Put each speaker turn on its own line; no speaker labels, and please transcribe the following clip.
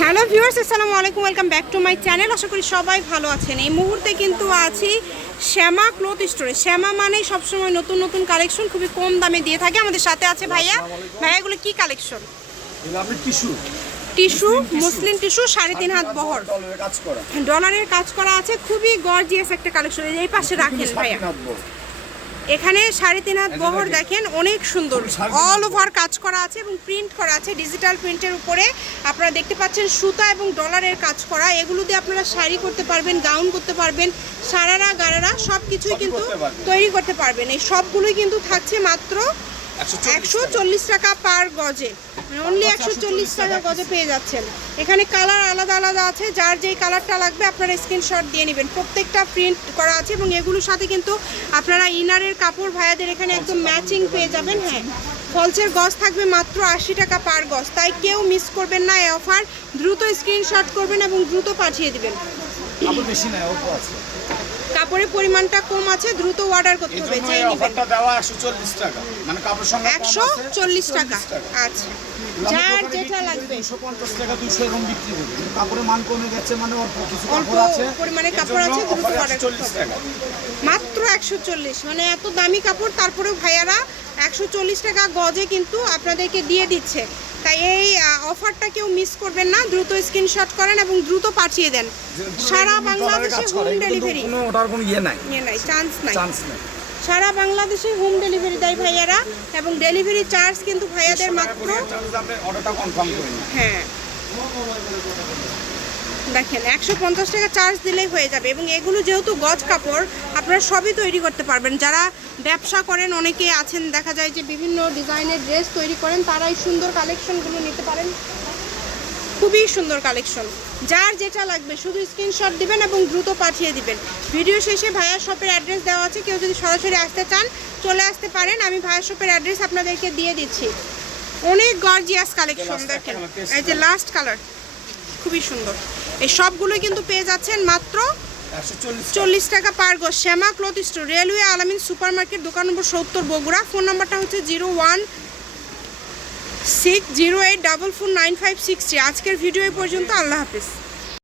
Hello viewers আসসালামু আলাইকুম welcome back to my channel. আশা করি সবাই ভালো আছেন। এই মুহূর্তে কিন্তু আছি শ্যামা ক্লথ স্টোরে। শ্যামা মানেই সবসময় নতুন নতুন কালেকশন খুবই কম দামে দিয়ে থাকে। আমাদের সাথে আছে ভাইয়া। ভাইয়াগুলো কি কালেকশন?
টিস্যু।
টিস্যু মুসলিম টিস্যু সাড়ে তিন হাত বহর।
ডলারের কাজ করা।
ডলারের কাজ করা আছে। খুবই গর্জিয়াস একটা কালেকশন। এই পাশে রাখেন ভাইয়া। এখানে সাড়ে তিন হাত বহর দেখেন অনেক সুন্দর। অল ওভার কাজ করা আছে এবং প্রিন্ট করা আছে ডিজিটাল প্রিন্টের উপরে। আপনারা দেখতে পাচ্ছেন সুতা এবং ডলারের কাজ করা। এগুলো দিয়ে আপনারা শাড়ি করতে পারবেন গাউন করতে পারবেন সারারা গারারা সব কিছুই কিন্তু তৈরি করতে পারবেন। এই সবগুলোই কিন্তু থাকছে মাত্র একশো চল্লিশ টাকা। পার গজে। অনলি একশো চল্লিশ টাকা গজে পেয়ে যাচ্ছেন। এখানে কালার আলাদা আলাদা আছে। যার যেই কালারটা লাগবে আপনারা স্ক্রিনশট দিয়ে নেবেন। প্রত্যেকটা প্রিন্ট করা আছে এবং এগুলোর সাথে কিন্তু আপনারা ইনারের কাপড় ভাইয়াদের এখানে একদম ম্যাচিং পেয়ে যাবেন হ্যাঁ। ফলসের গজ থাকবে মাত্র আশি টাকা পার গজ। তাই কেউ মিস করবেন না এই অফার দ্রুত স্ক্রিনশট করবেন এবং দ্রুত পাঠিয়ে দিবেন।
বেশি নাই
কাপড়ের পরিমাণটা কম আছে দ্রুত অর্ডার করতে হবে নেবেন।
অফারটা দেওয়া একশো চল্লিশ টাকা। মানে কাপড় সঙ্গে
একশো চল্লিশ টাকা। আচ্ছা। যার যেটা লাগবে।
দুশো পঞ্চাশ টাকা দুশো এরকম বিক্রি হবে কাপড়ের মান কমে মানে অল্প কিছু কাপড় আছে।
পরিমাণে কাপড় আছে, দ্রুত
140
করতে
টাকা।
মাত্র একশো চল্লিশ। মানে এত দামি কাপড় তারপরেও ভাইয়ারা একশো চল্লিশ টাকা গজে কিন্তু আপনাদেরকে দিয়ে দিচ্ছে। তাই এই অফারটা কেউ মিস করবেন না দ্রুত স্ক্রিনশট করেন এবং দ্রুত পাঠিয়ে দেন। সারা বাংলাদেশে হোম ডেলিভারি
কোনো ওটার কোনো ইয়ে নাই।
নিয়ে নাই চান্স নাই।
চান্স নাই।
সারা বাংলাদেশে হোম ডেলিভারি দেয় ভাইয়ারা এবং ডেলিভারি চার্জ কিন্তু ভাইয়াদের মাত্র
আপনি অর্ডারটা কনফার্ম
হ্যাঁ। দেখেন একশো পঞ্চাশ টাকা চার্জ দিলেই হয়ে যাবে এবং এগুলো যেহেতু গজ কাপড় আপনারা সবই তৈরি করতে পারবেন। যারা ব্যবসা করেন অনেকে আছেন দেখা যায় যে বিভিন্ন ডিজাইনের ড্রেস তৈরি করেন তারা এই সুন্দর কালেকশনগুলো নিতে পারেন। খুবই সুন্দর কালেকশন যার যেটা লাগবে শুধু স্ক্রিনশট দিবেন এবং দ্রুত পাঠিয়ে দিবেন। ভিডিও শেষে ভাইয়া শপের অ্যাড্রেস দেওয়া আছে কেউ যদি সরাসরি আসতে চান চলে আসতে পারেন। আমি ভাইয়া শপের অ্যাড্রেস আপনাদেরকে দিয়ে দিচ্ছি। অনেক গর্জিয়াস কালেকশন দেখেন। এই যে লাস্ট কালার খুবই সুন্দর। এই সবগুলোই কিন্তু পেয়ে যাচ্ছেন মাত্র
চল্লিশ
টাকা। পার গজ Shyama cloth store railway Alamin super market দোকান নম্বর সত্তর বগুড়া। ফোন নাম্বারটা হচ্ছে zero one six zero eight double four nine five six three. আজকের ভিডিও পর্যন্ত। আল্লাহ হাফিজ।